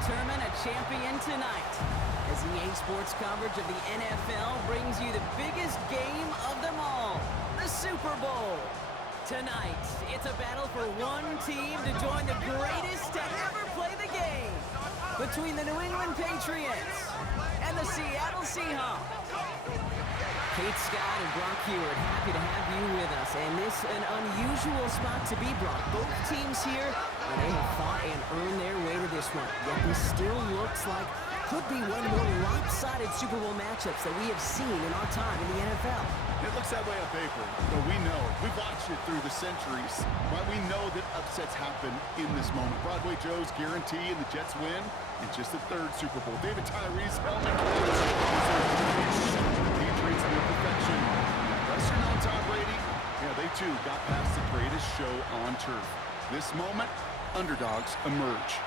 determine a champion tonight, as EA Sports coverage of the NFL brings you the biggest game of them all, the Super Bowl. Tonight, it's a battle for one team to join the greatest to ever play the game, between the New England Patriots and the Seattle Seahawks. Kate Scott and Brock Hewitt, happy to have you with us. And this an unusual spot to be, Brock. Both teams here, and they have fought and earned their way to this one. Yet this still looks like could be one of the more lopsided Super Bowl matchups that we have seen in our time in the NFL. It looks that way on paper, but we know it. We've watched it through the centuries. Right? We know that upsets happen in this moment. Broadway Joe's guarantee and the Jets win in just the third Super Bowl. David Tyree's helmet the Patriots in their perfection. Lesser known Tom Brady, yeah, they too got past the greatest show on turf. This moment, underdogs emerge.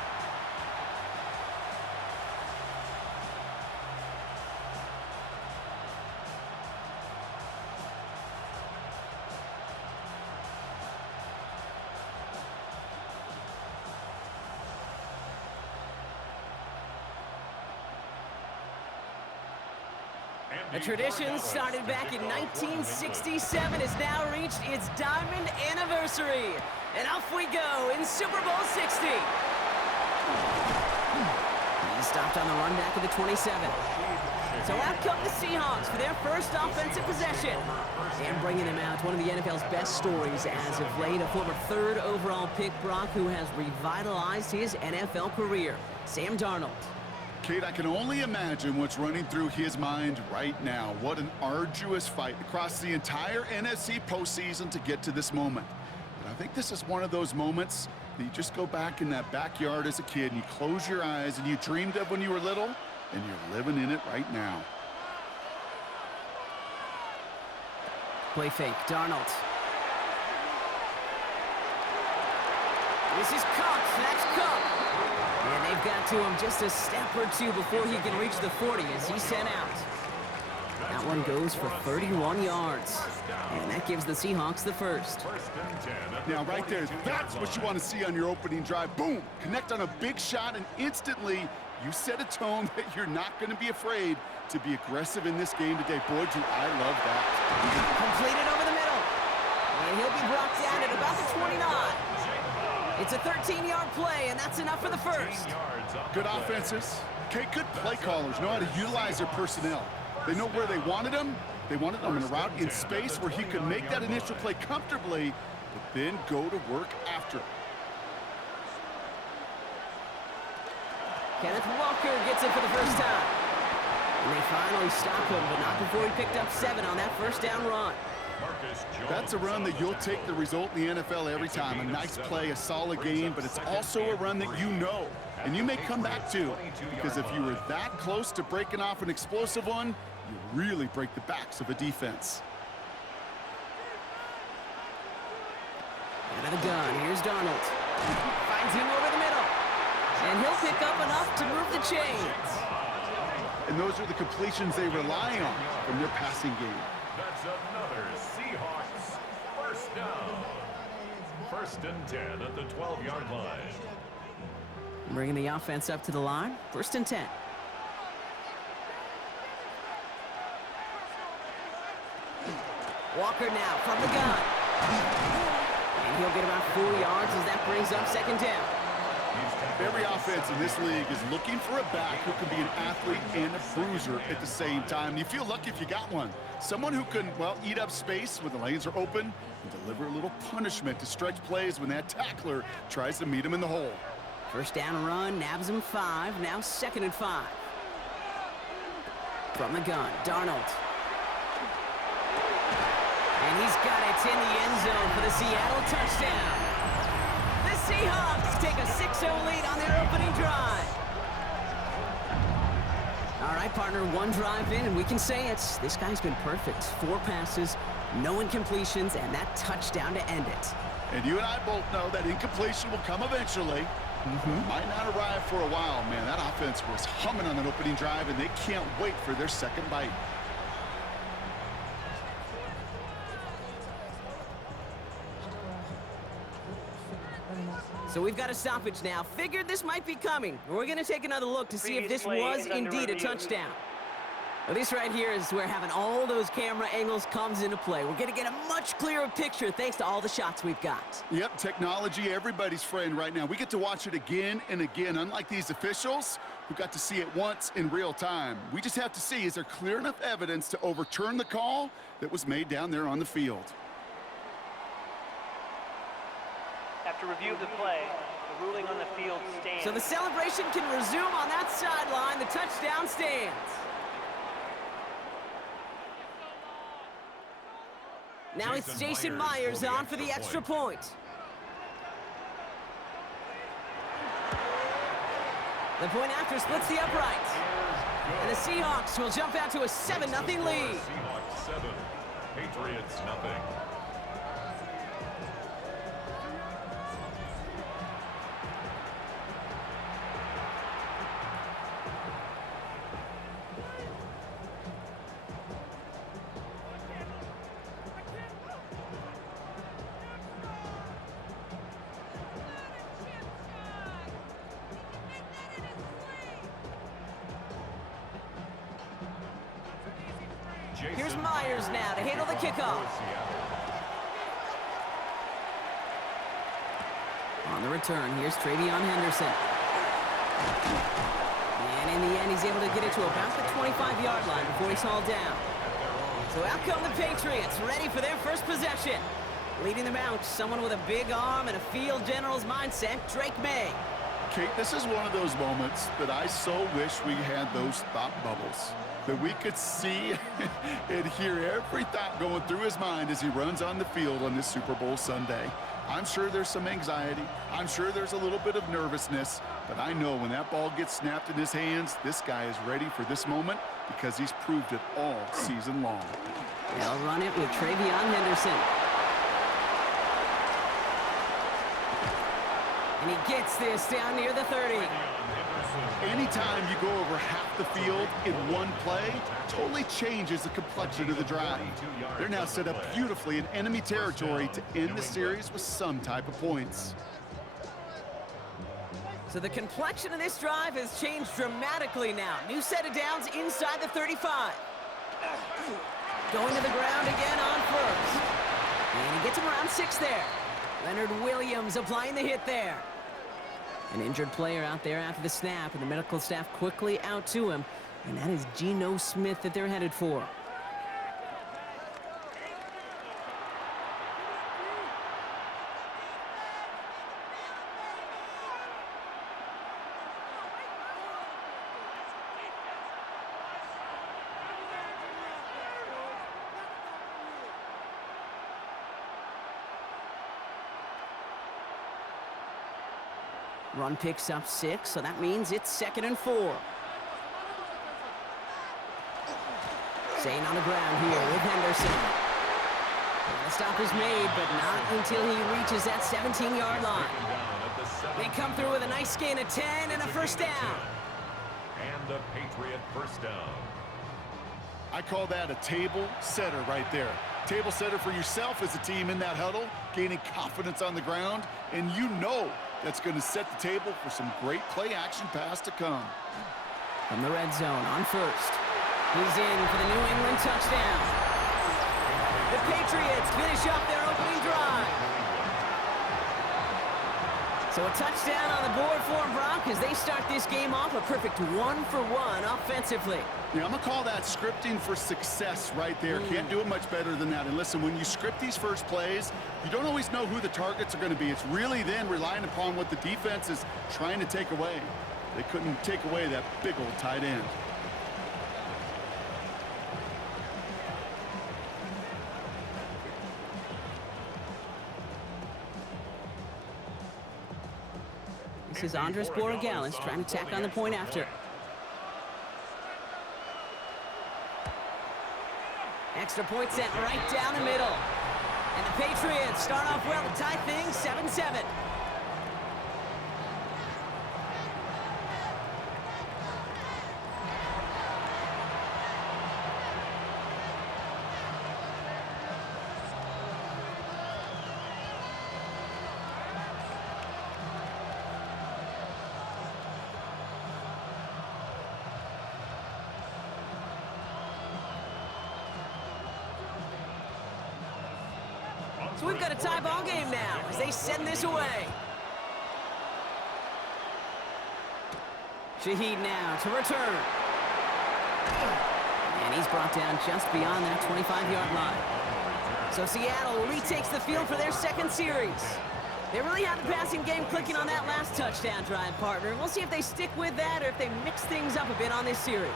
A tradition started back in 1967 has now reached its diamond anniversary. And off we go in Super Bowl 60. He stopped on the run back of the 27. So out come the Seahawks for their first offensive possession. And bringing them out, one of the NFL's best stories as of late, a former third overall pick, Brock, who has revitalized his NFL career, Sam Darnold. Kate, I can only imagine what's running through his mind right now. What an arduous fight across the entire NFC postseason to get to this moment. But I think this is one of those moments that you just go back in that backyard as a kid and you close your eyes and you dreamed of when you were little, and you're living in it right now. Play fake, Darnold. This is Cook, that's Cook. And they've got to him just a step or two before he can reach the 40 as he's sent out. That one goes for 31 yards. And that gives the Seahawks the first. Now right there, that's what you want to see on your opening drive. Boom! Connect on a big shot and instantly you set a tone that you're not going to be afraid to be aggressive in this game today. Boy, do I love that. Completed over the middle. And he'll be brought down at about the 29. It's a 13-yard play, and that's enough for the first. Good offenses. Okay, good play callers know how to utilize their personnel. They know where they wanted them. They wanted them in a route in space where he could make that initial play comfortably, but then go to work after. Kenneth Walker gets it for the first time. And they finally stop him, but not before he picked up 7 on that first down run. That's a run that you'll take the result in the NFL every time. A nice play, a solid game, but it's also a run that you know, and you may come back to, because if you were that close to breaking off an explosive one, you really break the backs of a defense. Out of the gun, here's Darnold. Finds him over the middle. And he'll pick up enough to move the chains. And those are the completions they rely on from their passing game. That's another Seahawks first down. 1st and 10 at the 12-yard line. Bringing the offense up to the line. 1st and 10. Walker now from the gun. And he'll get about 4 yards as that brings up 2nd down. Every offense in this league is looking for a back who can be an athlete and a bruiser at the same time. You feel lucky if you got one. Someone who can, well, eat up space when the lanes are open and deliver a little punishment to stretch plays when that tackler tries to meet him in the hole. 1st down run, nabs him 5, now 2nd and 5. From the gun, Darnold. And he's got it in the end zone for the Seattle touchdown. The Seahawks take a 6-0 lead on their opening drive. All right, partner, one drive in, and we can say it's this guy's been perfect. 4 passes, no incompletions, and that touchdown to end it. And you and I both know that incompletion will come eventually. Might not arrive for a while, man. That offense was humming on that opening drive, and they can't wait for their second bite. So we've got a stoppage now. Figured this might be coming. We're going to take another look to see if this was indeed a touchdown. Well, this right here is where having all those camera angles comes into play. We're going to get a much clearer picture thanks to all the shots we've got. Yep, technology, everybody's friend right now. We get to watch it again and again. Unlike these officials, who got to see it once in real time. We just have to see, is there clear enough evidence to overturn the call that was made down there on the field? After review of the play, the ruling on the field stands. So the celebration can resume on that sideline. The touchdown stands. Now it's Jason Myers on for the extra point. The point after splits the uprights. And the Seahawks will jump out to a 7-0 lead. Seahawks 7, Patriots nothing. Here's Myers now to handle the kickoff. On the return, here's Travion Henderson. And in the end, he's able to get it to about the 25-yard line before he's hauled down. So out come the Patriots, ready for their first possession. Leading them out, someone with a big arm and a field general's mindset, Drake May. Kate, this is one of those moments that I so wish we had those thought bubbles, that we could see and hear every thought going through his mind as he runs on the field on this Super Bowl Sunday. I'm sure there's some anxiety. I'm sure there's a little bit of nervousness, but I know when that ball gets snapped in his hands, this guy is ready for this moment because he's proved it all season long. They'll run it with Travion Henderson. And he gets this down near the 30. Anytime you go over half the field in one play, totally changes the complexion of the drive. They're now set up beautifully in enemy territory to end the series with some type of points. So the complexion of this drive has changed dramatically now. New set of downs inside the 35. Going to the ground again on first. And he gets him around 6 there. Leonard Williams applying the hit there. An injured player out there after the snap, and the medical staff quickly out to him. And that is Geno Smith that they're headed for. Run picks up 6, so that means it's 2nd and 4. Staying on the ground here with Henderson. And the stop is made, but not until he reaches that 17-yard line. They come through with a nice gain of 10 and a first down. And a Patriot first down. I call that a table setter right there. Table setter for yourself as a team in that huddle, gaining confidence on the ground, and you know that's going to set the table for some great play-action pass to come. From the red zone on first. He's in for the New England touchdown. The Patriots finish up their opening drive. So a touchdown on the board for Brock as they start this game off a perfect 1-for-1 offensively. Yeah, I'm going to call that scripting for success right there. Can't do it much better than that. And listen, when you script these first plays, you don't always know who the targets are going to be. It's really then relying upon what the defense is trying to take away. They couldn't take away that big old tight end. This is Andres Borregales trying to tack on the point after. Extra point sent right down the middle. And the Patriots start off well to tie things 7-7. So we've got a tie ball game now as they send this away. Shaheed now to return. And he's brought down just beyond that 25-yard line. So Seattle retakes the field for their second series. They really have the passing game clicking on that last touchdown drive, partner. We'll see if they stick with that or if they mix things up a bit on this series.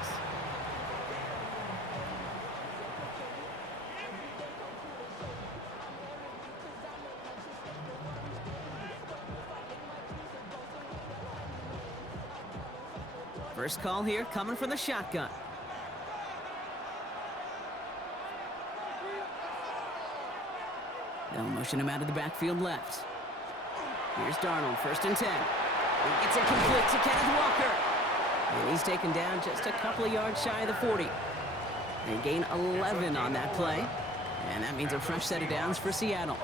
First call here coming from the shotgun. They'll motion him out of the backfield left. Here's Darnold, 1st and 10. He gets it complete to Kenneth Walker. And he's taken down just a couple of yards shy of the 40. They gain 11 on that play. And that means a fresh set of downs for Seattle.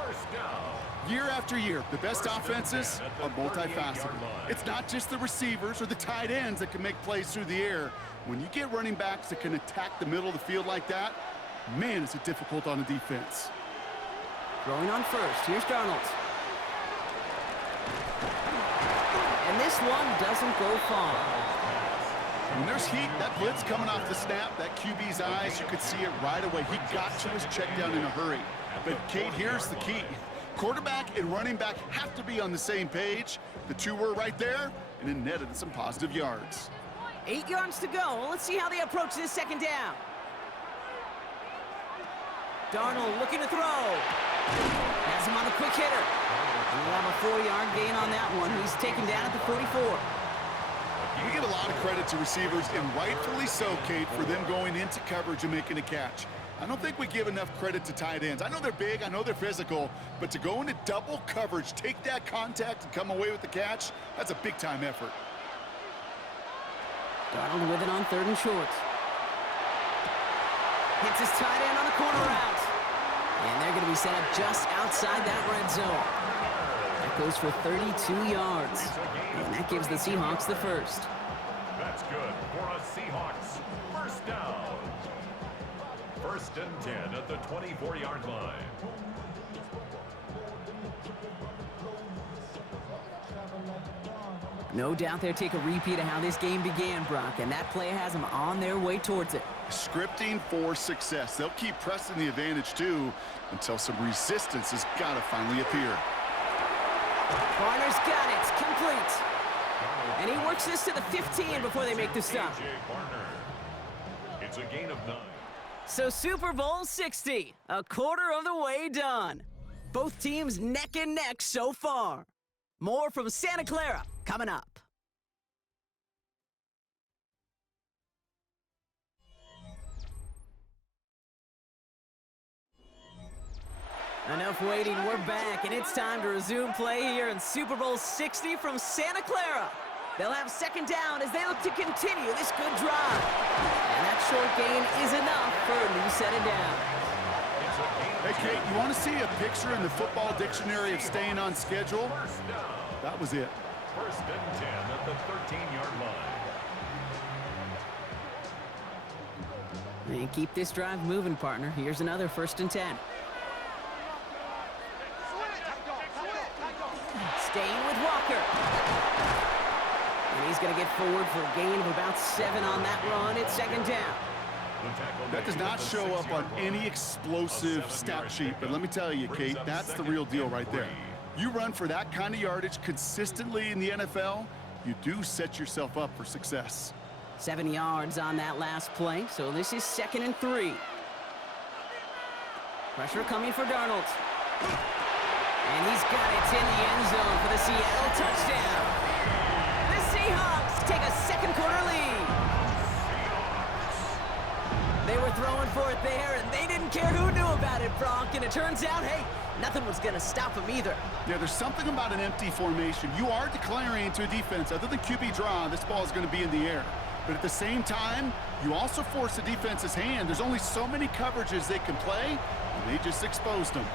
Year after year, the best offenses are multifaceted. It's not just the receivers or the tight ends that can make plays through the air. When you get running backs that can attack the middle of the field like that, man, is it difficult on the defense. Throwing on first. Here's Darnold. And this one doesn't go far. When there's heat, that blitz coming off the snap, that QB's eyes, you could see it right away. He got to his check down in a hurry. But, Kate, here's the key. Quarterback and running back have to be on the same page. The two were right there, and it netted some positive yards. 8 yards to go. Let's see how they approach this second down. Darnold looking to throw. Has him on the quick hitter. We'll have a 4-yard gain on that one. He's taken down at the 44. We give a lot of credit to receivers, and rightfully so, Kate, for them going into coverage and making a catch. I don't think we give enough credit to tight ends. I know they're big, I know they're physical, but to go into double coverage, take that contact, and come away with the catch, that's a big-time effort. Darnold with it on 3rd and short. Hits his tight end on the corner route. And they're going to be set up just outside that red zone. That goes for 32 yards. And that gives the Seahawks the first. That's good for a Seahawks first down. 1st and 10 at the 24-yard line. No doubt they'll take a repeat of how this game began, Brock, and that play has them on their way towards it. Scripting for success. They'll keep pressing the advantage, too, until some resistance has got to finally appear. Barner's got it. Complete. And he works this to the 15 before they make the stop. It's a gain of 9. So Super Bowl 60, a quarter of the way done. Both teams neck and neck so far. More from Santa Clara coming up. Enough waiting, we're back, and it's time to resume play here in Super Bowl 60 from Santa Clara. They'll have 2nd down as they look to continue this good drive. And that short gain is enough for a new set of downs. Hey, Kate, you want to see a picture in the football dictionary of staying on schedule? That was it. 1st and 10 at the 13-yard line. And keep this drive moving, partner. Here's another 1st and 10. Staying with Walker. And he's going to get forward for a gain of about 7 on that run. It's 2nd down. That does not show up on any explosive stat sheet, but let me tell you, Kate, that's the real deal right there. You run for that kind of yardage consistently in the NFL, you do set yourself up for success. 7 yards on that last play, so this is 2nd and 3. Pressure coming for Darnold. And he's got it in the end zone for the Seattle touchdown. The Seahawks take a 2nd quarter lead. They were throwing for it there, and they didn't care who knew about it, Bronk. And it turns out, hey, nothing was going to stop them either. Yeah, there's something about an empty formation. You are declaring to a defense, other than QB draw, this ball is going to be in the air. But at the same time, you also force the defense's hand. There's only so many coverages they can play, and they just exposed them.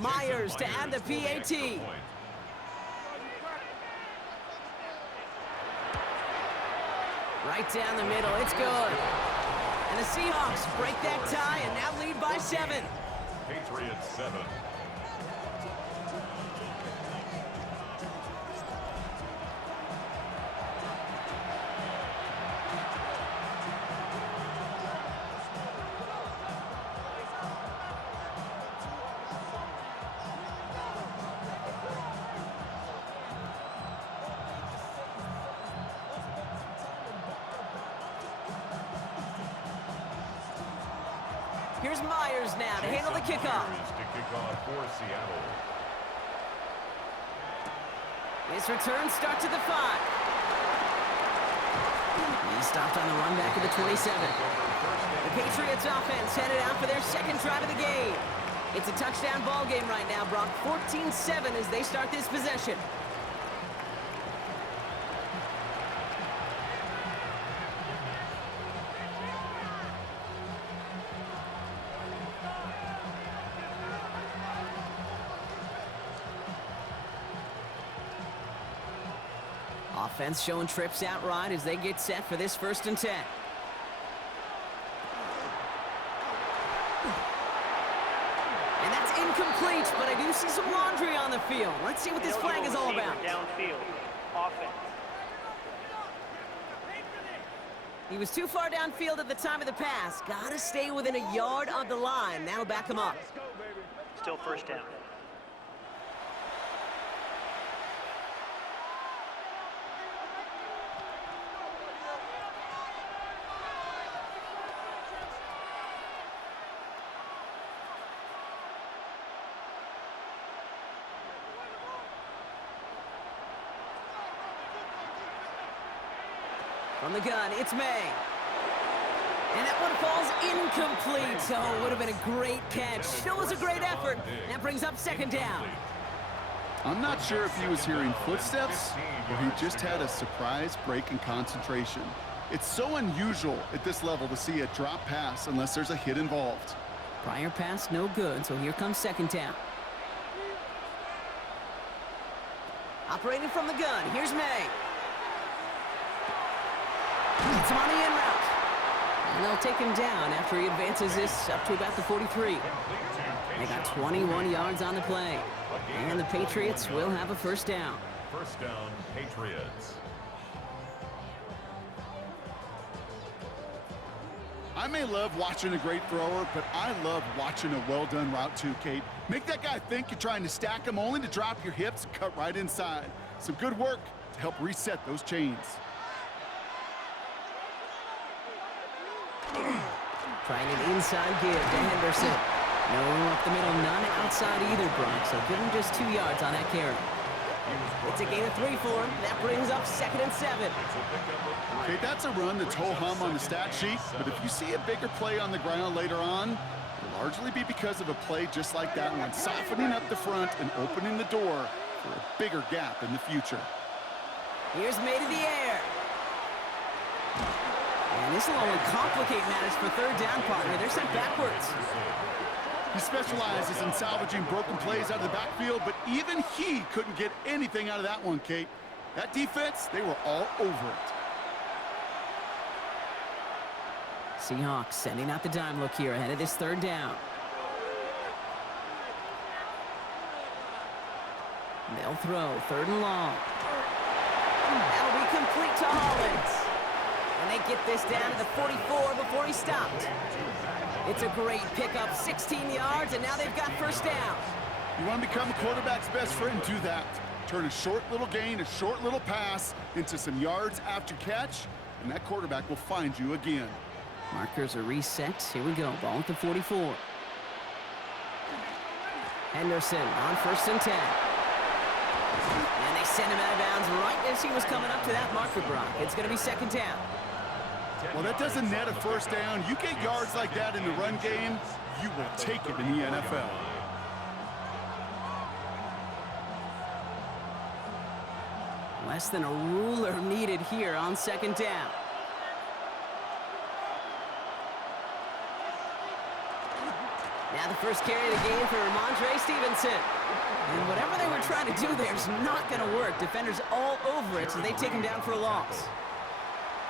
Myers to add the PAT. Right down the middle. It's good. And the Seahawks break that tie and now lead by 7. Patriots 7. Here's Myers now to handle the kickoff. To kick off for Seattle. This return starts at the 5. He stopped on the run back at the 27. The Patriots offense headed out for their second drive of the game. It's a touchdown ball game right now, Brock. 14-7 as they start this possession. Offense showing trips out right as they get set for this 1st and 10. And that's incomplete, but I do see some laundry on the field. Let's see what this flag is all about. Downfield. Offense. He was too far downfield at the time of the pass. Gotta stay within a yard of the line. That'll back him up. Still 1st down. From the gun, it's May. And that one falls incomplete. Oh, would have been a great catch. Still was a great effort. That brings up 2nd down. I'm not sure if he was hearing footsteps or he just had a surprise break in concentration. It's so unusual at this level to see a drop pass unless there's a hit involved. Prior pass, no good, so here comes 2nd down. Operating from the gun, here's May. It's him on the in route. And they'll take him down after he advances this up to about the 43. They got 21 yards on the play. And the Patriots will have a 1st down. 1st down, Patriots. I may love watching a great thrower, but I love watching a well-done route too, Kate. Make that guy think you're trying to stack him only to drop your hips and cut right inside. Some good work to help reset those chains. Trying an inside give to Henderson. No up the middle, none outside either, Brock. So give him just 2 yards on that carry. It's a gain of 3 for him. That brings up 2nd and 7. Okay, that's a run that's ho-hum on the stat sheet, but if you see a bigger play on the ground later on, it'll largely be because of a play just like that one, softening up the front and opening the door for a bigger gap in the future. Here's May to the air. And this will only complicate matters for 3rd down, partner. They're sent backwards. He specializes in salvaging broken plays out of the backfield, but even he couldn't get anything out of that one, Kate. That defense, they were all over it. Seahawks sending out the dime look here ahead of this 3rd down. They'll throw 3rd and long. That'll be complete to Hollins. And they get this down to the 44 before he stopped. It's a great pickup, 16 yards, and now they've got 1st down. You want to become a quarterback's best friend, do that. Turn a short little gain, a short little pass into some yards after catch, and that quarterback will find you again. Markers are reset. Here we go. Ball at the 44. Henderson on 1st and 10. And they send him out of bounds right as he was coming up to that marker, Brock. It's going to be 2nd down. Well, that doesn't net a 1st down. You get yards like that in the run game, you will take it in the NFL. Less than a ruler needed here on 2nd down. Now the first carry of the game for Ramondre Stevenson. And whatever they were trying to do there is not going to work. Defenders all over it, so they take him down for a loss.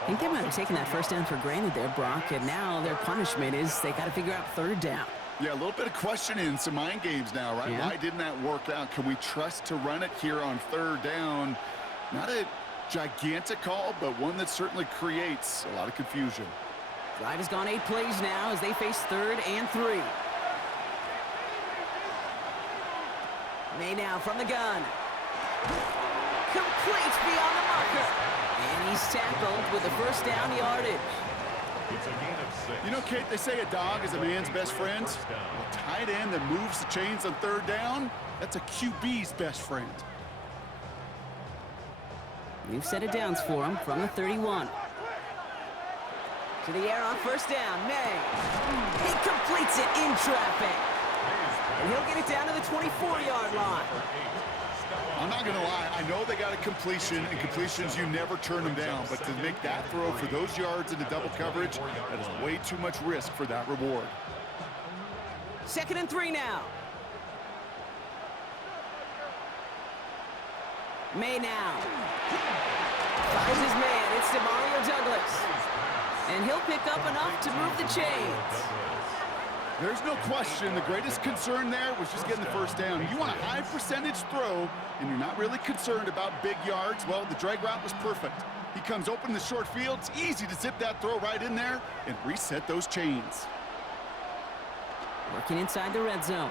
I think they might have taken that first down for granted there, Brock, and now their punishment is they got to figure out third down. Yeah, a little bit of questioning, some mind games now, right? Yeah. Why didn't that work out? Can we trust to run it here on third down? Not a gigantic call, but one that certainly creates a lot of confusion. Drive has gone 8 plays now as they face 3rd and 3. May now from the gun. Complete beyond the marker. And he's tackled with the first down yardage. It's a gain of 6. You know, Kate, they say a dog is a man's best friend. A tight end that moves the chains on third down, that's a QB's best friend. New set of downs for him from the 31. To the air on first down, May. He completes it in traffic. And he'll get it down to the 24-yard line. I'm not going to lie, I know they got a completion, and completions, you never turn them down. But to make that throw for those yards into double coverage, that is way too much risk for that reward. 2nd and 3 now. May now. Finds his man. It's Demario Douglas. And he'll pick up enough to move the chains. There's no question the greatest concern there was just getting the first down. You want a high percentage throw, and you're not really concerned about big yards. Well, the drag route was perfect. He comes open in the short field. It's easy to zip that throw right in there and reset those chains. Working inside the red zone.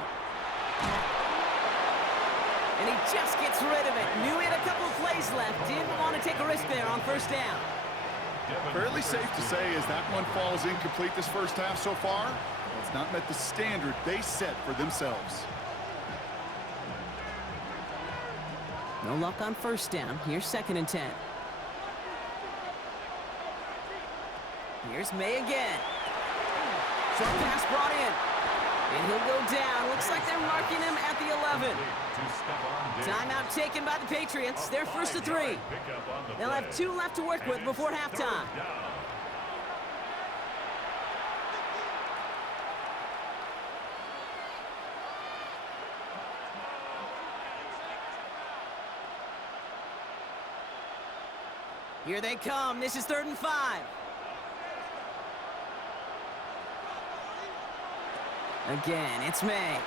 And he just gets rid of it. Knew he had a couple of plays left. Didn't want to take a risk there on first down. Fairly safe to say as that one falls incomplete this first half so far, it's not met the standard they set for themselves. No luck on first down. Here's 2nd and 10. Here's May again. Short pass brought in. And he'll go down. Looks like they're marking him at the 11. Timeout taken by the Patriots. They're 1st and 3. They'll have 2 left to work with before halftime. Here they come. This is 3rd and 5. Again, it's May.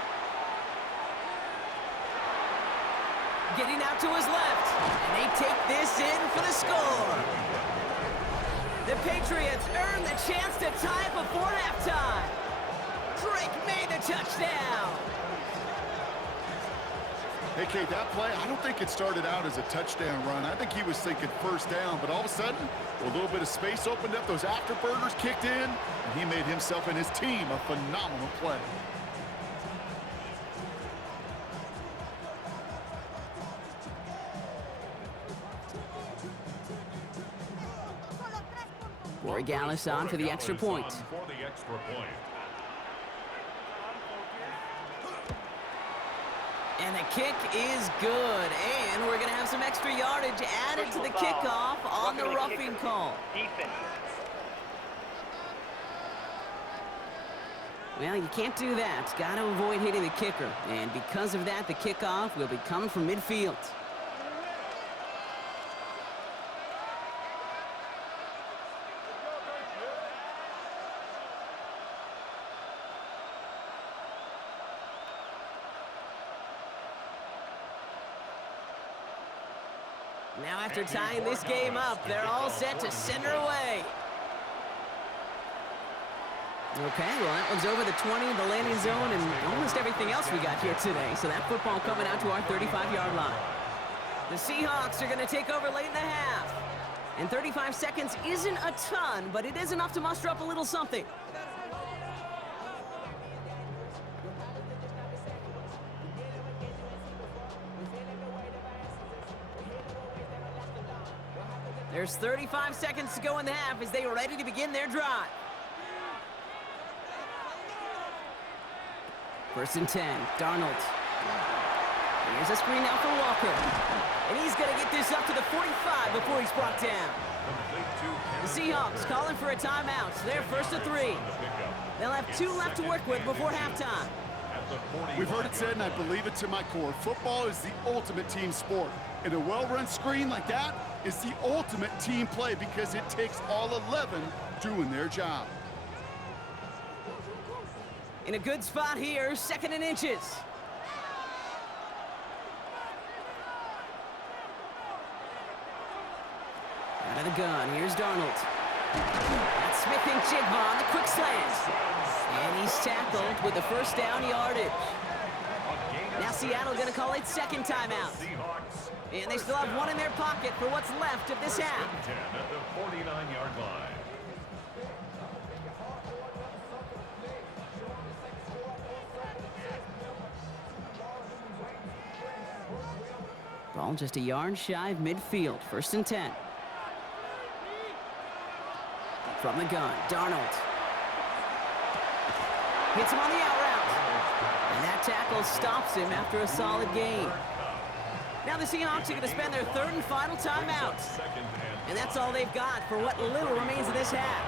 Getting out to his left. And they take this in for the score. The Patriots earn the chance to tie it before halftime. Drake made the touchdown. Hey, Kate, that play, I don't think it started out as a touchdown run. I think he was thinking first down, but all of a sudden, a little bit of space opened up, those afterburners kicked in, and he made himself and his team a phenomenal play. Corey Gallis on for the extra point. And the kick is good. And we're going to have some extra yardage added to the kickoff on the roughing call. Defense. Well, you can't do that. Got to avoid hitting the kicker. And because of that, the kickoff will be coming from midfield. Now after tying this game up, they're all set to send her away. Okay, well, that one's over the 20, the landing zone, and almost everything else we got here today. So that football coming out to our 35-yard line. The Seahawks are going to take over late in the half. And 35 seconds isn't a ton, but it is enough to muster up a little something. There's 35 seconds to go in the half as they are ready to begin their drive. 1st and 10, Darnold. Here's a screen now for Walker. And he's going to get this up to the 45 before he's brought down. The Seahawks calling for a timeout. They're 1st and 3. They'll have 2 left to work with before halftime. the 41. We've heard it said, and I believe it to my core, football is the ultimate team sport. And a well-run screen like that is the ultimate team play because it takes all 11 doing their job. In a good spot here, 2nd and inches. Out of the gun, here's Darnold. That's Smith and Jigba on the quick slant. And he's tackled with the first down yardage. Now Seattle going to call it 2nd timeout. And they still have one in their pocket for what's left of this half. 10 at the 49-yard line. Ball just a yard shy of midfield. 1st and 10. From the gun, Darnold. Hits him on the out route. And that tackle stops him after a solid gain. Now the Seahawks are going to spend their 3rd and final timeout. And that's all they've got for what little remains of this half.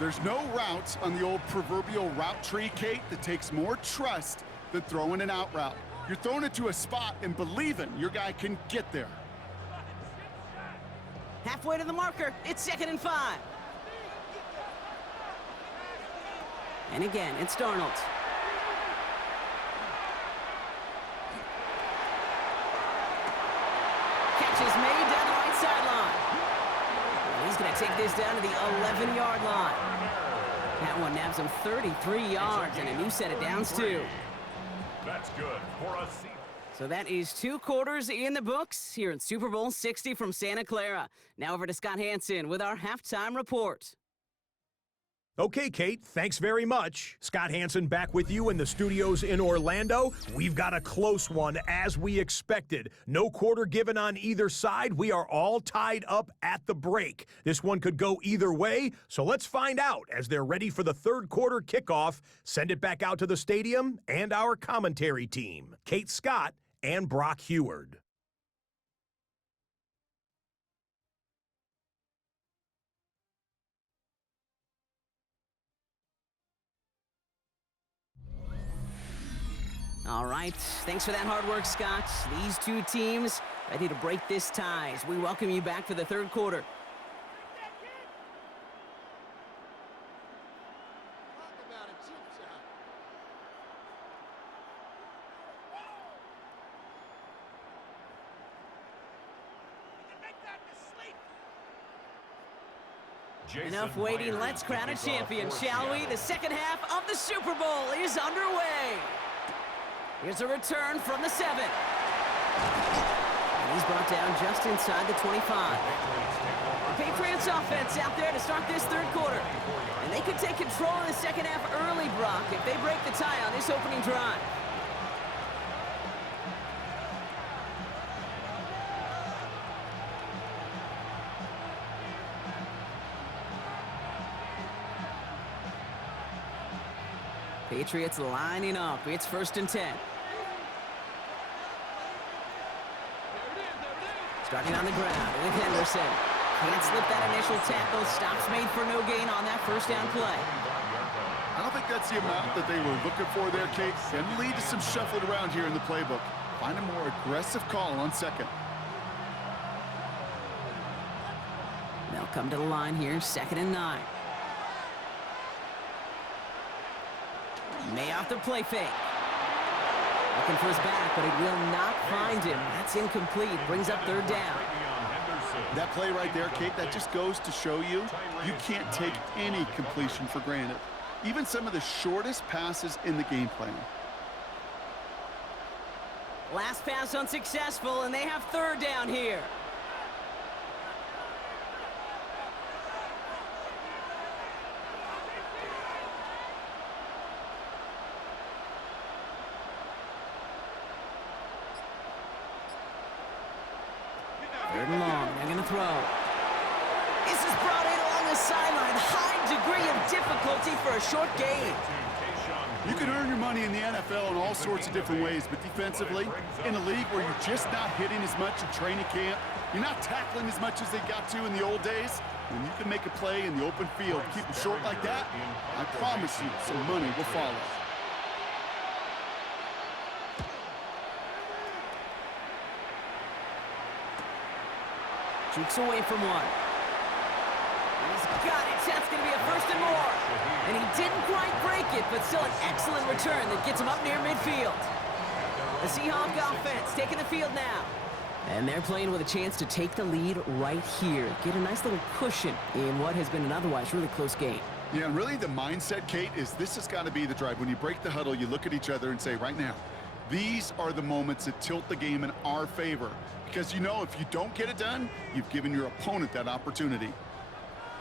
There's no route on the old proverbial route tree, Kate, that takes more trust than throwing an out route. You're throwing it to a spot and believing your guy can get there. Halfway to the marker, it's 2nd and 5. And again, it's Darnold. Catch is made down the right sideline. And he's going to take this down to the 11-yard line. That one nabs him 33 yards and a new set of downs, too. That's good for a seat. So that is 2 quarters in the books here in Super Bowl 60 from Santa Clara. Now over to Scott Hansen with our halftime report. Okay, Kate, thanks very much. Scott Hansen back with you in the studios in Orlando. We've got a close one, as we expected. No quarter given on either side. We are all tied up at the break. This one could go either way, so let's find out as they're ready for the 3rd quarter kickoff. Send it back out to the stadium and our commentary team, Kate Scott and Brock Heward. All right, thanks for that hard work, Scott. These 2 teams ready to break this tie as we welcome you back for the 3rd quarter. Enough waiting, let's crown a champion, shall we? The 2nd half of the Super Bowl is underway. Here's a return from the 7. And he's brought down just inside the 25. The Patriots offense out there to start this 3rd quarter. And they could take control of the 2nd half early, Brock, if they break the tie on this opening drive. Patriots lining up. It's 1st and 10. Starting on the ground with Henderson. Can't slip that initial tackle. Stops made for no gain on that 1st down play. I don't think that's the amount that they were looking for there, Kate. Can lead to some shuffling around here in the playbook. Find a more aggressive call on 2nd. They'll come to the line here, 2nd and 9. May off the play fake. Looking for his back, but it will not find him. That's incomplete. Brings up 3rd down. That play right there, Kate, that just goes to show you can't take any completion for granted. Even some of the shortest passes in the game plan. Last pass unsuccessful, and they have 3rd down here. Third and long, they're going to throw. This is brought in along the sideline. High degree of difficulty for a short gain. You can earn your money in the NFL in all sorts of different ways, but defensively, in a league where you're just not hitting as much in training camp, you're not tackling as much as they got to in the old days, when you can make a play in the open field, keep it short like that, I promise you some money will follow. Jukes away from one. He's got it. That's going to be a first and more. And he didn't quite break it, but still an excellent return that gets him up near midfield. The Seahawks offense taking the field now. And they're playing with a chance to take the lead right here. Get a nice little cushion in what has been an otherwise really close game. Yeah, and really the mindset, Kate, is this has got to be the drive. When you break the huddle, you look at each other and say, right now, these are the moments that tilt the game in our favor. Because you know if you don't get it done, you've given your opponent that opportunity.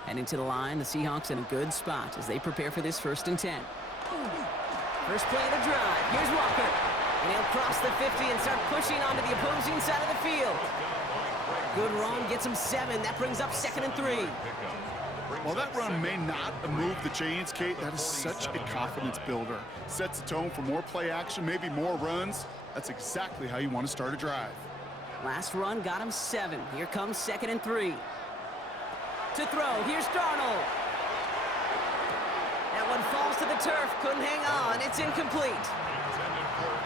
Heading to the line, the Seahawks in a good spot as they prepare for this 1st and 10. First play of the drive. Here's Walker. And he'll cross the 50 and start pushing onto the opposing side of the field. Good run, gets him 7. That brings up 2nd and 3. While that run may not move the chains, Kate, that is such a confidence builder. Sets the tone for more play action, maybe more runs. That's exactly how you want to start a drive. Last run got him 7. Here comes 2nd and 3. To throw, here's Darnold. That one falls to the turf, couldn't hang on, it's incomplete.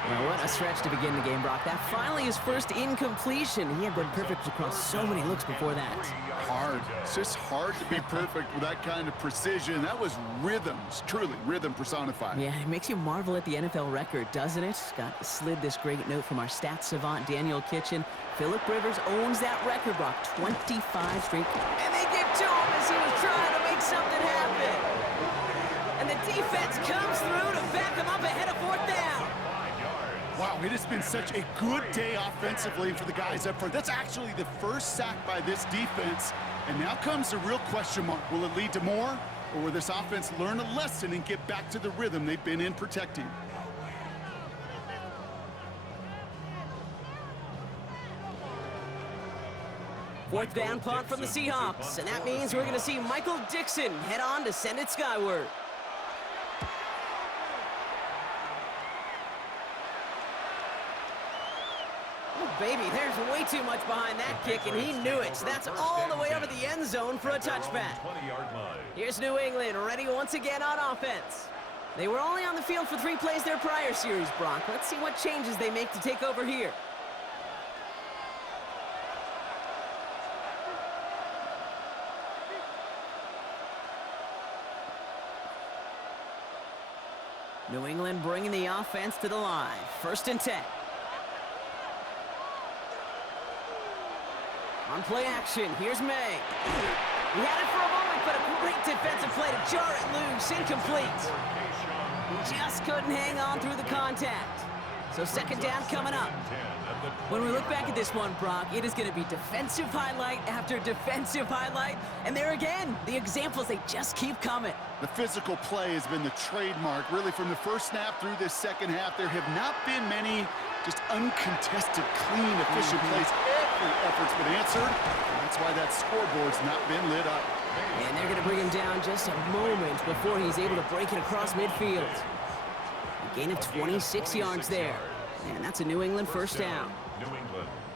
Well, what a stretch to begin the game, Brock. That finally his first incompletion. He had been perfect across so many looks before that. Hard. It's just hard to be perfect with that kind of precision. That was rhythms, truly rhythm personified. Yeah, it makes you marvel at the NFL record, doesn't it? Got slid this great note from our stats savant, Daniel Kitchen. Phillip Rivers owns that record, Brock. 25 straight. And they get to him as he was trying to make something happen. And the defense comes through to back him up ahead of 4th down. Wow, it has been such a good day offensively for the guys up front. That's actually the first sack by this defense. And now comes the real question mark. Will it lead to more? Or will this offense learn a lesson and get back to the rhythm they've been in protecting? Fourth down punt from the Seahawks. And that means we're going to see Michael Dixon head on to send it skyward. Baby, there's way too much behind that kick, and he knew it. So that's all the way over the end zone for a touchback. Here's New England, ready once again on offense. They were only on the field for 3 plays their prior series, Brock. Let's see what changes they make to take over here. New England bringing the offense to the line. 1st and 10. On play action, here's May. He had it for a moment, but a great defensive play to jar it loose. Incomplete. Just couldn't hang on through the contact. So 2nd down coming up. When we look back at this one, Brock, it is going to be defensive highlight after defensive highlight. And there again, the examples, they just keep coming. The physical play has been the trademark. Really, from the first snap through this 2nd half, there have not been many just uncontested, clean, efficient plays. Every effort's been answered. And that's why that scoreboard's not been lit up. And they're going to bring him down just a moment before he's able to break it across midfield. A gain of 26 yards there. And that's a New England 1st down.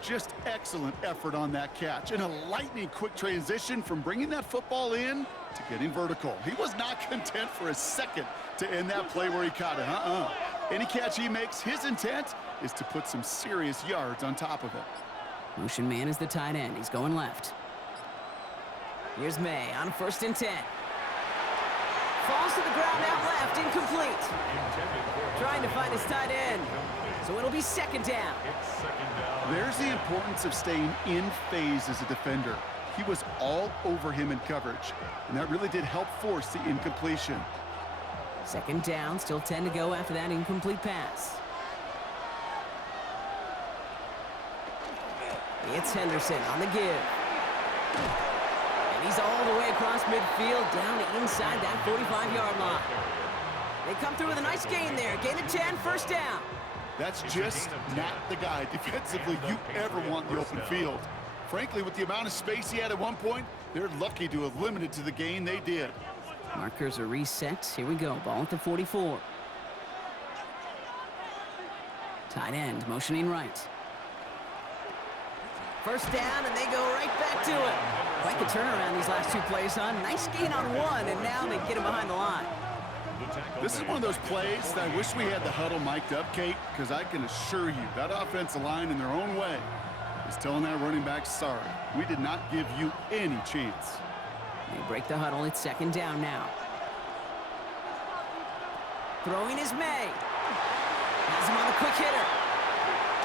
Just excellent effort on that catch. And a lightning quick transition from bringing that football in to getting vertical. He was not content for a second to end that play where he caught it. Any catch he makes, his intent is to put some serious yards on top of it. Motion man is the tight end. He's going left. Here's May on 1st and 10. Falls to the ground out left, incomplete. Trying to find his tight end. So it'll be 2nd down. There's the importance of staying in phase as a defender. He was all over him in coverage, and that really did help force the incompletion. 2nd down, still 10 to go after that incomplete pass. It's Henderson on the give. And he's all the way across midfield, down inside that 45-yard line. They come through with a nice gain there. Gain of 10, 1st down. That's just not the guy defensively you ever want in the open field. Frankly, with the amount of space he had at one point, they're lucky to have limited to the gain they did. Markers are reset. Here we go. Ball at the 44. Tight end motioning right. 1st down, and they go right back to it. Quite the turnaround these last 2 plays, huh? Nice gain on 1, and now they get him behind the line. This is one of those plays that I wish we had the huddle mic'd up, Kate, because I can assure you that offensive line in their own way He's telling that running back, sorry, we did not give you any chance. They break the huddle. It's second down now. Throwing is May. Has him on a quick hitter.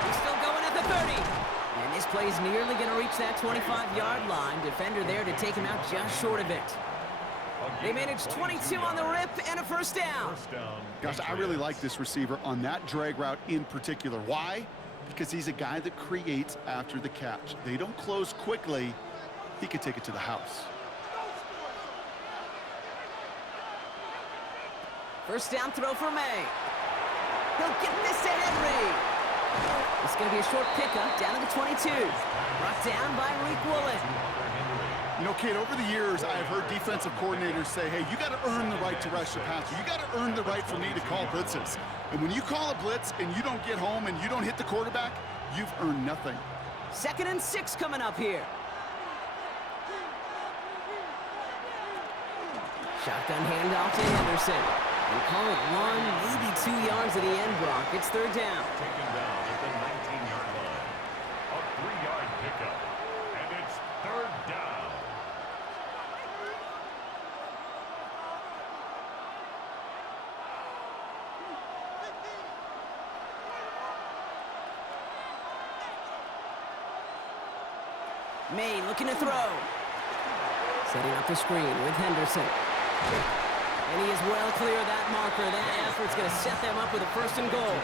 He's still going at the 30. And this play's nearly going to reach that 25-yard line. Defender there to take him out just short of it. They managed 22 on the rip and a first down. Gosh, I really like this receiver on that drag route in particular. Why? Because he's a guy that creates after the catch. They don't close quickly. He could take it to the house. First down throw for May. He'll get this to Henry. It's going to be a short pickup down to the 22. Brought down by Reek Woolen. You know, Kate, over the years, I've heard defensive coordinators say, hey, you got to earn the right to rush the passer. You got to earn the right for me to call blitzes. And when you call a blitz and you don't get home and you don't hit the quarterback, you've earned nothing. 2nd and 6 coming up here. Shotgun handoff to Henderson. And call it 1, maybe 2 yards at the end, Brock. It's third down. Taken down at the 19-yard line. A 3-yard pickup. And it's third down. May looking to throw. Setting up the screen with Henderson. And he is well clear of that marker. That effort's going to set them up with a 1st and goal.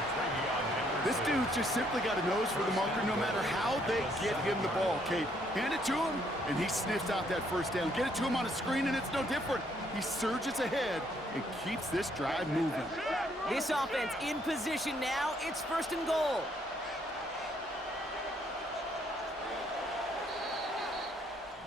This dude just simply got a nose for the marker no matter how they get him the ball, Kate. Hand it to him, and he sniffs out that first down. Get it to him on a screen, and it's no different. He surges ahead and keeps this drive moving. This offense in position now. It's 1st and goal.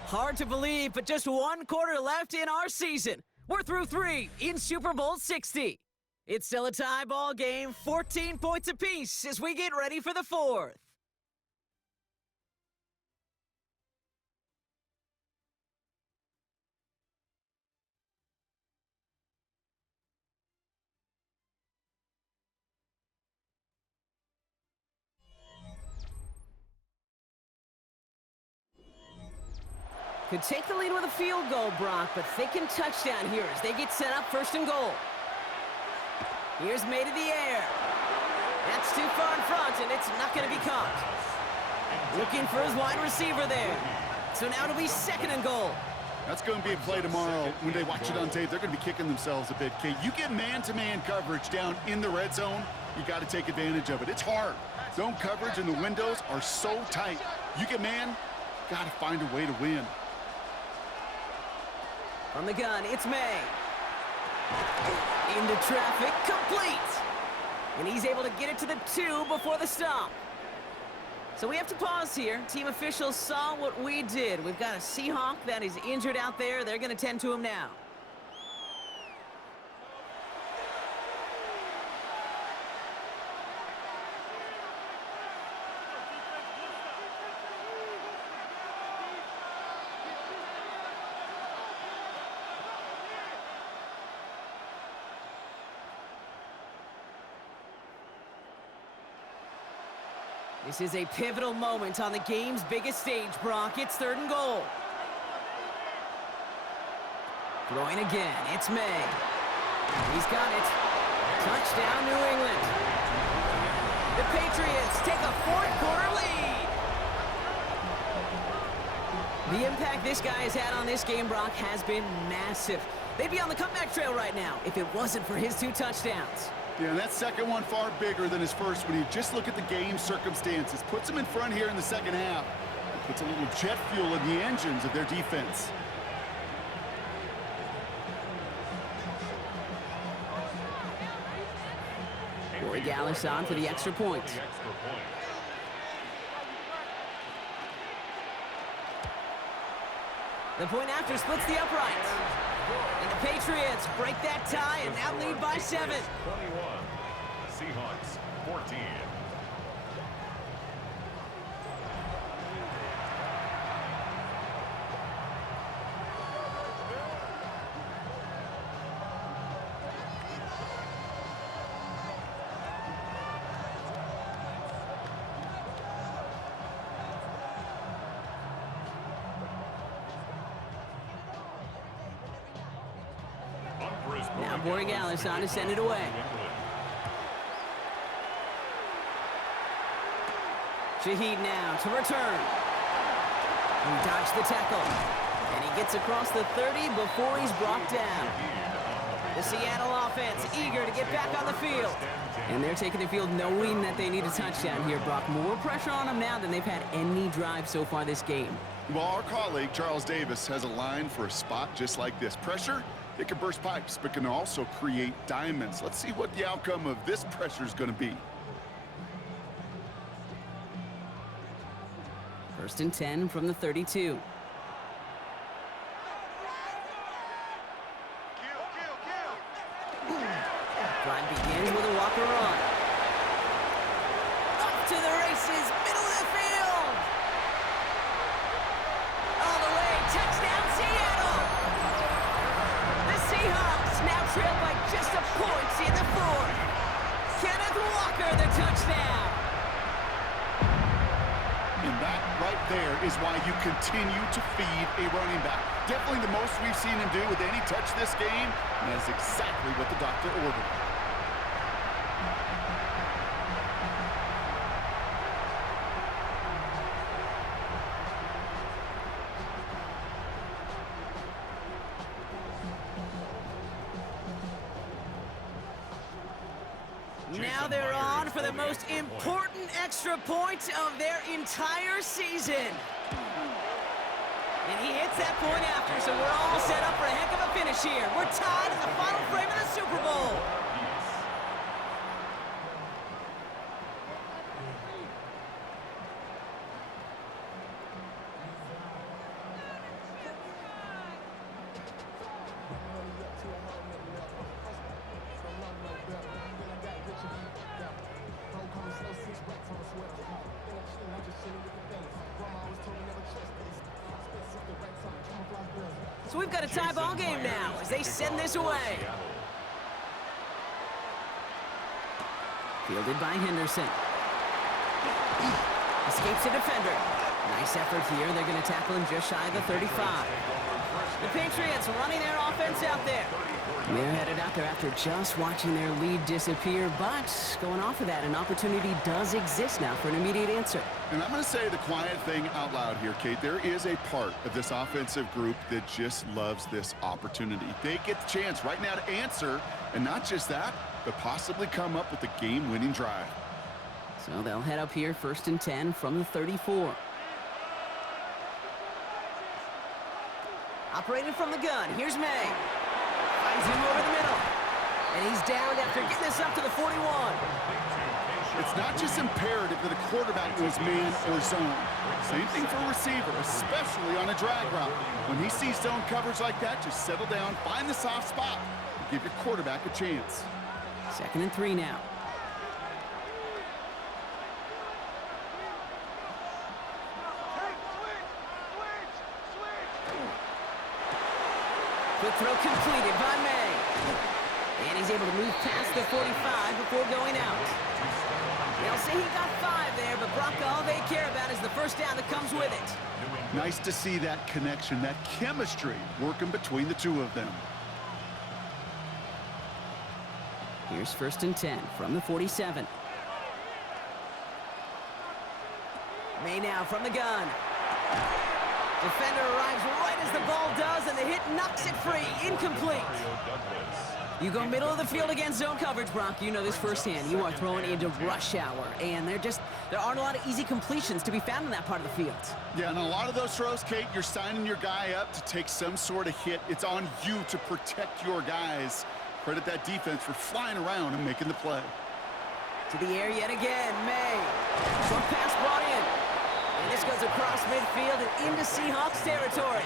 Hard to believe, but just 1 quarter left in our season. We're through 3 in Super Bowl 60. It's still a tie ball game, 14 points apiece as we get ready for the 4th. Could take the lead with a field goal, Brock, but thinking touchdown here as they get set up 1st and goal. Here's May to the air. That's too far in front, and it's not going to be caught. Looking for his wide receiver there. So now it'll be 2nd and goal. That's going to be a play tomorrow. When they watch it on tape, they're going to be kicking themselves a bit, Kate. You get man-to-man coverage down in the red zone, you got to take advantage of it. It's hard. Zone coverage and the windows are so tight. You get man, got to find a way to win. From the gun, it's May. Into traffic, complete. And he's able to get it to the 2 before the stop. So we have to pause here. Team officials saw what we did. We've got a Seahawk that is injured out there. They're going to tend to him now. This is a pivotal moment on the game's biggest stage, Brock. It's 3rd and goal. Throwing again, it's May. He's got it. Touchdown, New England. The Patriots take a 4th quarter lead. The impact this guy has had on this game, Brock, has been massive. They'd be on the comeback trail right now if it wasn't for his 2 touchdowns. Yeah, and that second one far bigger than his first when you just look at the game circumstances. Puts them in front here in the second half. It puts a little jet fuel in the engines of their defense. Corey Gallis on for the extra point. The point after splits the upright. And the Patriots break that tie and now lead by 7. 21. Seahawks 14. Borregales on to send it away. Shaheed now to return. He dodged the tackle. And he gets across the 30 before he's brought down. The Seattle offense eager to get back on the field. And they're taking the field knowing that they need a touchdown here, Brock. More pressure on them now than they've had any drive so far this game. Well, our colleague, Charles Davis, has a line for a spot just like this. Pressure, it can burst pipes, but can also create diamonds. Let's see what the outcome of this pressure is going to be. 1st and 10 from the 32. Drive begins with a walker run. Up to the races, middle of the field. All the way, touchdown Seattle. The Seahawks now trail by just a point in the 4th. Kenneth Walker, the touchdown. And that right there is why you continue to feed a running back. Definitely the most we've seen him do with any touch this game, and that's exactly what the doctor ordered. Now they're on for the most important extra point of their entire season. And he hits that point after, so we're all set up for a heck of a finish here. We're tied in the final frame of the Super Bowl. So we've got a tie ball game now as they send this away. Fielded by Henderson. Escapes a defender. Nice effort here. They're going to tackle him just shy of the 35. The Patriots running their offense out there. They're headed out there after just watching their lead disappear, but going off of that, an opportunity does exist now for an immediate answer. And I'm going to say the quiet thing out loud here, Kate. There is a part of this offensive group that just loves this opportunity. They get the chance right now to answer, and not just that, but possibly come up with a game-winning drive. So they'll head up here 1st and 10 from the 34. Operating from the gun, here's May. Finds him over the middle. And he's down after getting this up to the 41. It's not just imperative that a quarterback knows man or zone. Same thing for a receiver, especially on a drag route. When he sees zone coverage like that, just settle down, find the soft spot, and give your quarterback a chance. 2nd and 3 now. Quick throw completed by May. And he's able to move past the 45 before going out. They'll say he got 5 there, but Brock, all they care about is the first down that comes with it. Nice to see that connection, that chemistry working between the two of them. Here's 1st and 10 from the 47. May now from the gun. Defender arrives right as the ball does, and the hit knocks it free. Incomplete. You go middle of the field against zone coverage, Brock. You know this firsthand. You are throwing into rush hour, and there aren't a lot of easy completions to be found in that part of the field. Yeah, and a lot of those throws, Kate, you're signing your guy up to take some sort of hit. It's on you to protect your guys. Credit that defense for flying around and making the play. To the air yet again, May. Short pass brought in. And this goes across midfield and into Seahawks territory.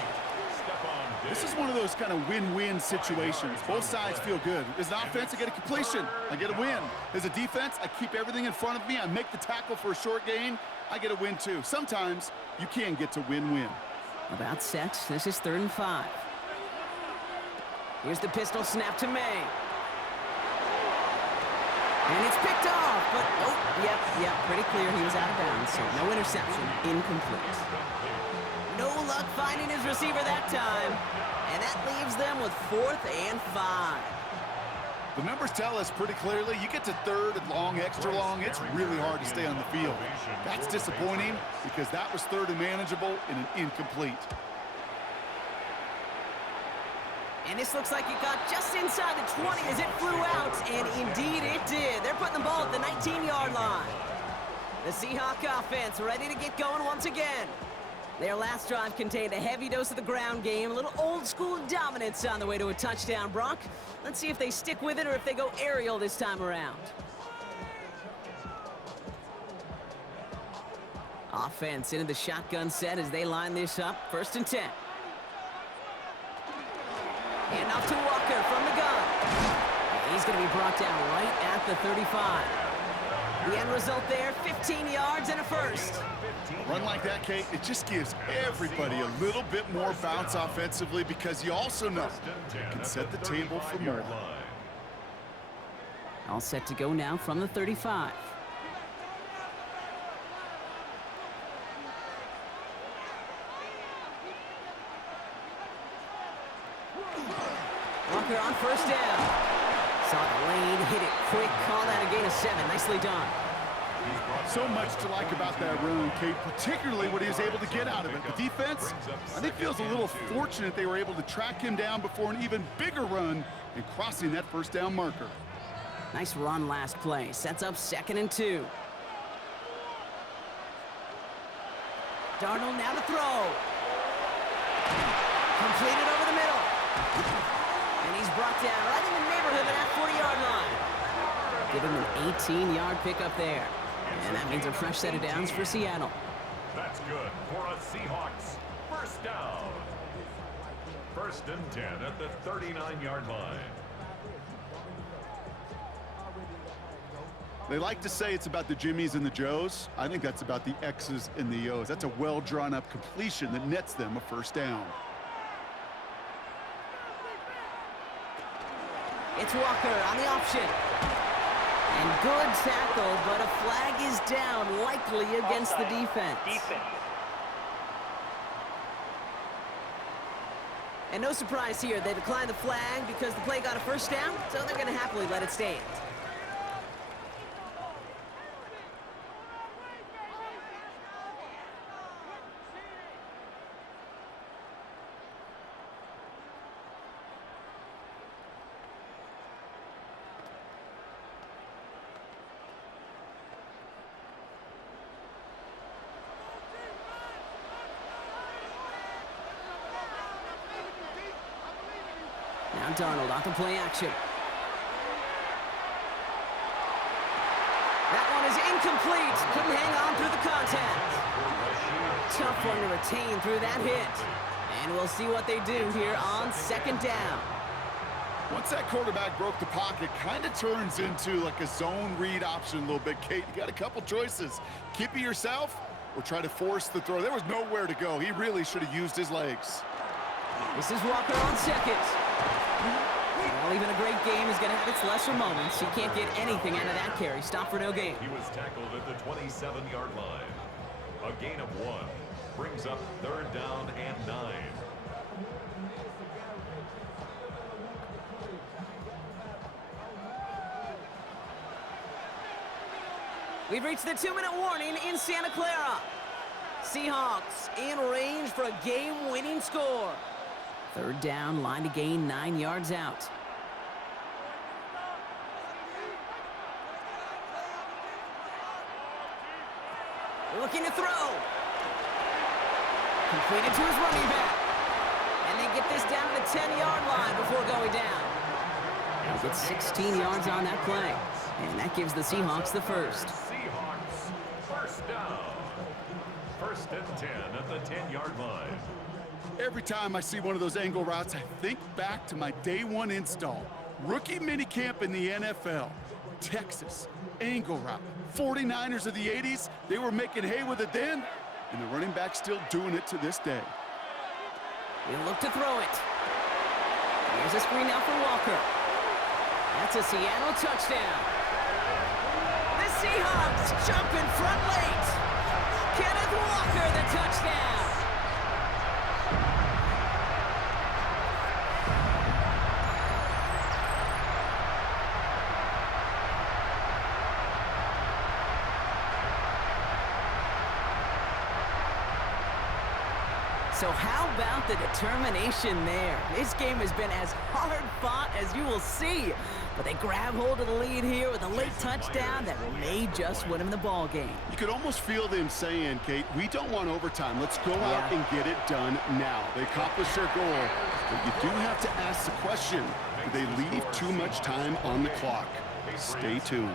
This is one of those kind of win-win situations. Both sides feel good. As an offense, I get a completion. I get a win. As a defense, I keep everything in front of me. I make the tackle for a short gain. I get a win, too. Sometimes you can get to win-win. About set. This is 3rd and 5. Here's the pistol snap to May. And it's picked off, but oh, yep, pretty clear he was out of bounds, so no interception, incomplete. No luck finding his receiver that time, and that leaves them with 4th and 5. The numbers tell us pretty clearly, you get to third and long, extra long, it's really hard to stay on the field. That's disappointing because that was third and manageable in an incomplete. And this looks like it got just inside the 20 as it flew out, and indeed it did. They're putting the ball at the 19-yard line. The Seahawks offense ready to get going once again. Their last drive contained a heavy dose of the ground game, a little old-school dominance on the way to a touchdown, Brock. Let's see if they stick with it or if they go aerial this time around. Offense into the shotgun set as they line this up. 1st and 10. And off to Walker from the gun. And he's going to be brought down right at the 35. The end result there, 15 yards and a first. A run like that, Kate, it just gives everybody a little bit more bounce offensively because you also know it can set the table for more. All set to go now from the 35. Walker on 1st down. Saw the lane, hit it quick, call that a gain of 7. Nicely done. So much to like about that run, Kate, particularly what he was able to get out of it. The defense, I think, feels a little fortunate they were able to track him down before an even bigger run and crossing that 1st down marker. Nice run last play. Sets up 2nd and 2. Darnold now to throw. Completed over the middle. And he's brought down right in the neighborhood of that 40-yard line. Give him an 18-yard pickup there. And that means a fresh set of downs for Seattle. That's good for a Seahawks 1st down. 1st and 10 at the 39-yard line. They like to say it's about the Jimmies and the Joes. I think that's about the X's and the O's. That's a well-drawn-up completion that nets them a 1st down. It's Walker on the option. And good tackle, but a flag is down, likely against the defense. And no surprise here, they declined the flag because the play got a 1st down, so they're going to happily let it stand. Now Darnold off the play action. That one is incomplete. Couldn't hang on through the contact. Tough one to retain through that hit. And we'll see what they do here on 2nd down. Once that quarterback broke the pocket, kind of turns into like a zone read option a little bit, Kate. You got a couple choices. Keep it yourself or try to force the throw. There was nowhere to go. He really should have used his legs. This is Walker on 2nd. Well, even a great game is going to have its lesser moments. He can't get anything out of that carry. Stop for no gain. He was tackled at the 27-yard line. A gain of 1 brings up 3rd down and 9. We've reached the 2-minute warning in Santa Clara. Seahawks in range for a game-winning score. 3rd down, line to gain 9 yards out. Looking to throw. Completed to his running back. And they get this down to the 10-yard line before going down. He'll get 16 yards on that play. And that gives the Seahawks the first. Seahawks 1st down. 1st and 10 at the 10-yard line. Every time I see one of those angle routes, I think back to my day 1 install. Rookie minicamp in the NFL. Texas, angle route. 49ers of the 80s, they were making hay with it then, and the running back's still doing it to this day. He'll look to throw it. Here's a screen now for Walker. That's a Seattle touchdown. The Seahawks jump in front late. Kenneth Walker, the touchdown. So how about the determination there? This game has been as hard-fought as you will see. But they grab hold of the lead here with a late touchdown that may just win them the ball game. You could almost feel them saying, Kate, we don't want overtime. Let's go out and get it done now. They accomplished their goal, but you do have to ask the question, do they leave too much time on the clock? Stay tuned.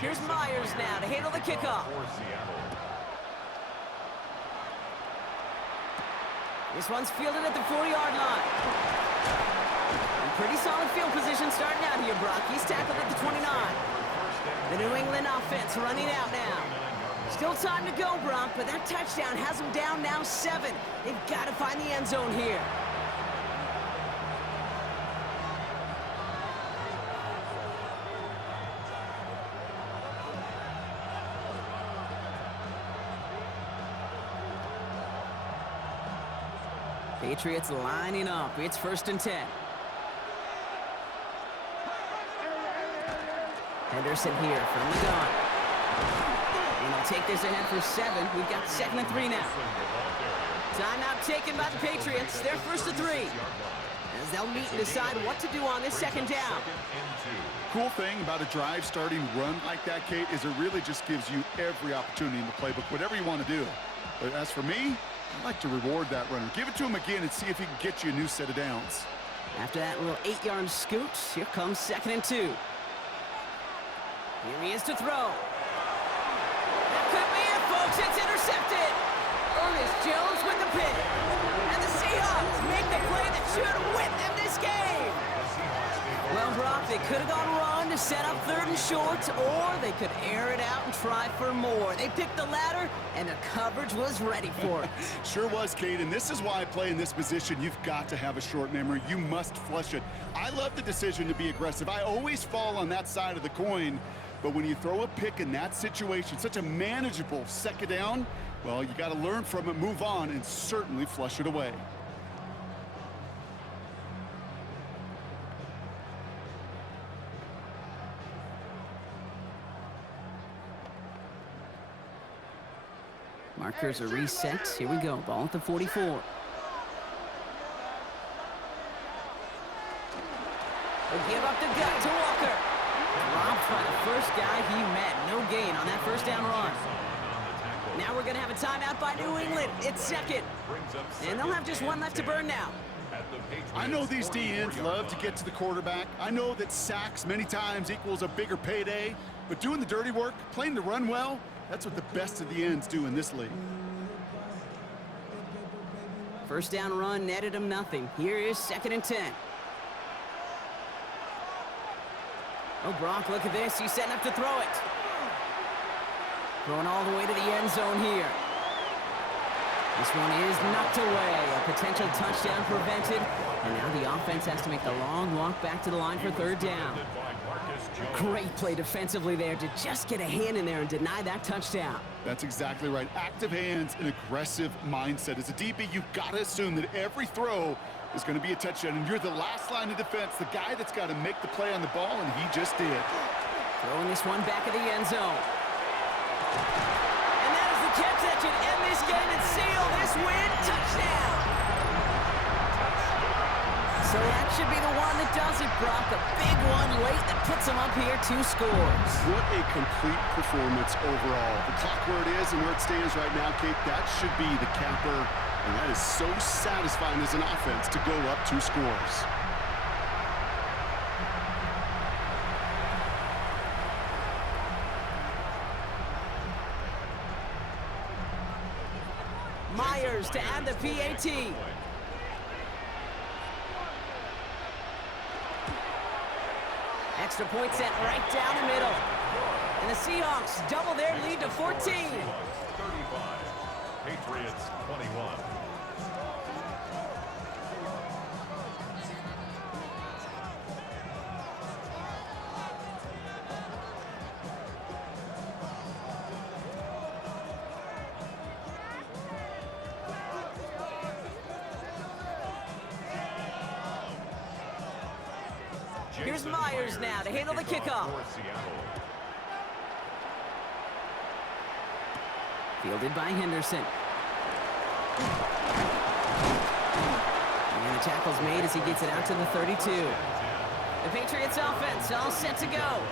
Here's Myers now to handle the kickoff. This one's fielded at the 40-yard line. And pretty solid field position starting out here, Brock. He's tackled at the 29. The New England offense running out now. Still time to go, Brock, but that touchdown has them down now 7. They've got to find the end zone here. Patriots lining up. It's 1st and 10. Henderson here from the gun. And they'll take this ahead for 7. We've got 2nd and 3 now. Timeout taken by the Patriots. They're 1st and 3. As they'll meet and decide what to do on this 2nd down. Cool thing about a drive starting run like that, Kate, is it really just gives you every opportunity in the playbook, whatever you want to do. But as for me, I'd like to reward that runner. Give it to him again and see if he can get you a new set of downs. After that little 8-yard scoot, here comes 2nd and 2. Here he is to throw. That could be it, folks. It's intercepted. Ernest Jones with the pick. And the Seahawks make the play that should win them this game. Well, Brock, they could have gone run to set up 3rd and short, or they could air it out and try for more. They picked the latter, and the coverage was ready for it. Sure was, Kate, and this is why I play in this position. You've got to have a short memory. You must flush it. I love the decision to be aggressive. I always fall on that side of the coin, but when you throw a pick in that situation, such a manageable 2nd down, well, you got to learn from it, move on, and certainly flush it away. Markers are reset. Here we go. Ball at the 44. They'll give up the gut to Walker. Dropped by the first guy he met. No gain on that 1st down run. Now we're going to have a timeout by New England. It's 2nd. And they'll have just 1 left to burn now. I know these D-ends love to get to the quarterback. I know that sacks many times equals a bigger payday. But doing the dirty work, playing the run well, that's what the best of the ends do in this league. 1st down run netted him nothing. Here is 2nd and 10. Oh, Brock, look at this. He's setting up to throw it. Throwing all the way to the end zone here. This one is knocked away. A potential touchdown prevented. And now the offense has to make the long walk back to the line for 3rd down. Great play defensively there to just get a hand in there and deny that touchdown. That's exactly right. Active hands and aggressive mindset. As a DB, you've got to assume that every throw is going to be a touchdown, and you're the last line of defense, the guy that's got to make the play on the ball, and he just did. Throwing this one back at the end zone. And that is the catch that should end this game and seal this win. Touchdown! So that should be the one that does it, Brock. A big one late that puts them up here 2 scores. What a complete performance overall. The clock where it is and where it stands right now, Kate, that should be the capper. And that is so satisfying as an offense to go up 2 scores. Myers to add the PAT. Extra point set right down the middle. And the Seahawks double their lead to 14. 35, Patriots 21. Here's Myers now to handle the kickoff. Fielded by Henderson. And the tackle's made as he gets it out to the 32. The Patriots offense all set to go.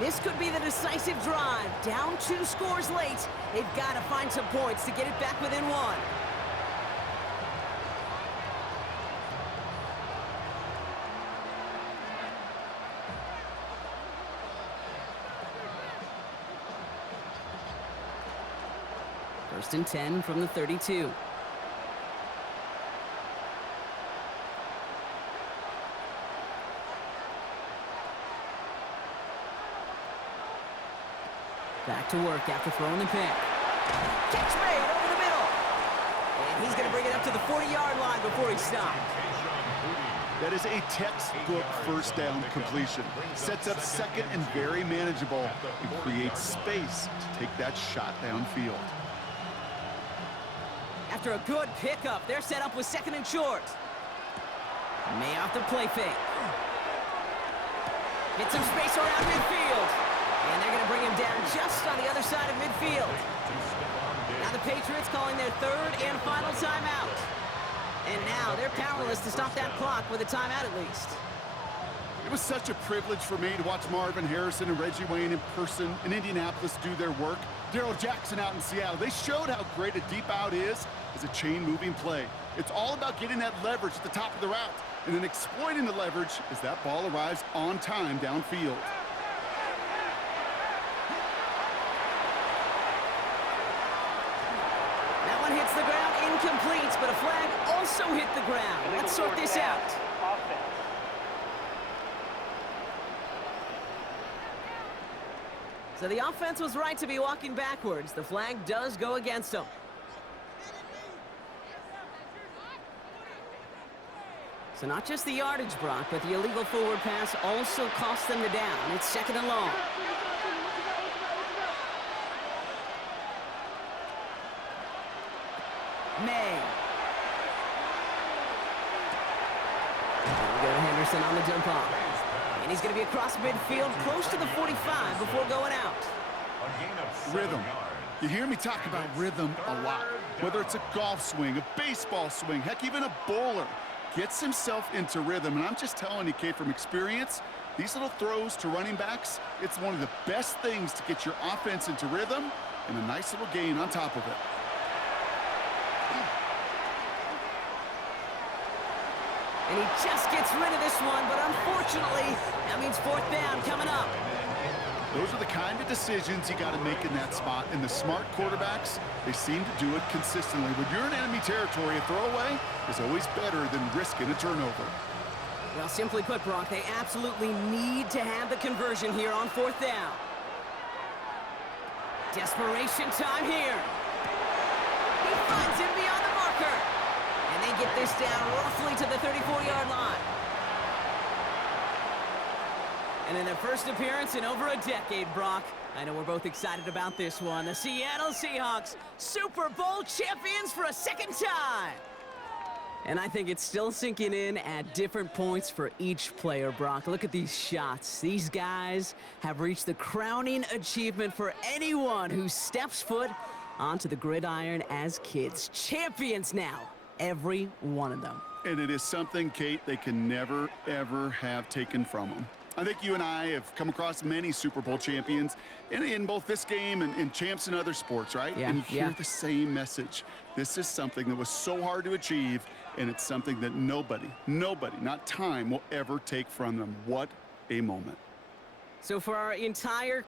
This could be the decisive drive. Down 2 scores late. They've got to find some points to get it back within 1. First and 10 from the 32. Back to work after throwing the pick. Catch made over the middle. And he's going to bring it up to the 40-yard line before he stopped. That is a textbook first down completion. Sets up second and very manageable and creates space to take that shot downfield. After a good pickup, they're set up with second and short. May off the play fake. Get some space around midfield. And they're going to bring him down just on the other side of midfield. Now the Patriots calling their third and final timeout. And now they're powerless to stop that clock with a timeout at least. It was such a privilege for me to watch Marvin Harrison and Reggie Wayne in person in Indianapolis do their work. Darrell Jackson out in Seattle. They showed how great a deep out is as a chain-moving play. It's all about getting that leverage at the top of the route and then exploiting the leverage as that ball arrives on time downfield. That one hits the ground incomplete, but a flag also hit the ground. Let's sort this out. So the offense was right to be walking backwards. The flag does go against them. So not just the yardage, Brock, but the illegal forward pass also cost them the down. It's second and long. May. There we go to Henderson on the dump off. And he's going to be across midfield, close to the 45 before going out. Rhythm. You hear me talk about rhythm a lot. Whether it's a golf swing, a baseball swing, heck, even a bowler gets himself into rhythm. And I'm just telling you, Kate, from experience, these little throws to running backs, it's one of the best things to get your offense into rhythm and a nice little gain on top of it. And he just gets rid of this one, but unfortunately, that means fourth down coming up. Those are the kind of decisions you got to make in that spot. And the smart quarterbacks, they seem to do it consistently. When you're in enemy territory, a throwaway is always better than risking a turnover. Well, simply put, Brock, they absolutely need to have the conversion here on fourth down. Desperation time here. He finds him beyond the marker. And they get this down roughly to the 34-yard line. And in their first appearance in over a decade, Brock, I know we're both excited about this one. The Seattle Seahawks, Super Bowl champions for a second time. And I think it's still sinking in at different points for each player, Brock. Look at these shots. These guys have reached the crowning achievement for anyone who steps foot onto the gridiron as kids. Champions now, every one of them. And it is something, Kate, they can never, ever have taken from them. I think you and I have come across many Super Bowl champions in both this game and in champs in other sports, right? Yeah, and you hear the same message. This is something that was so hard to achieve, and it's something that nobody, not time, will ever take from them. What a moment. So for our entire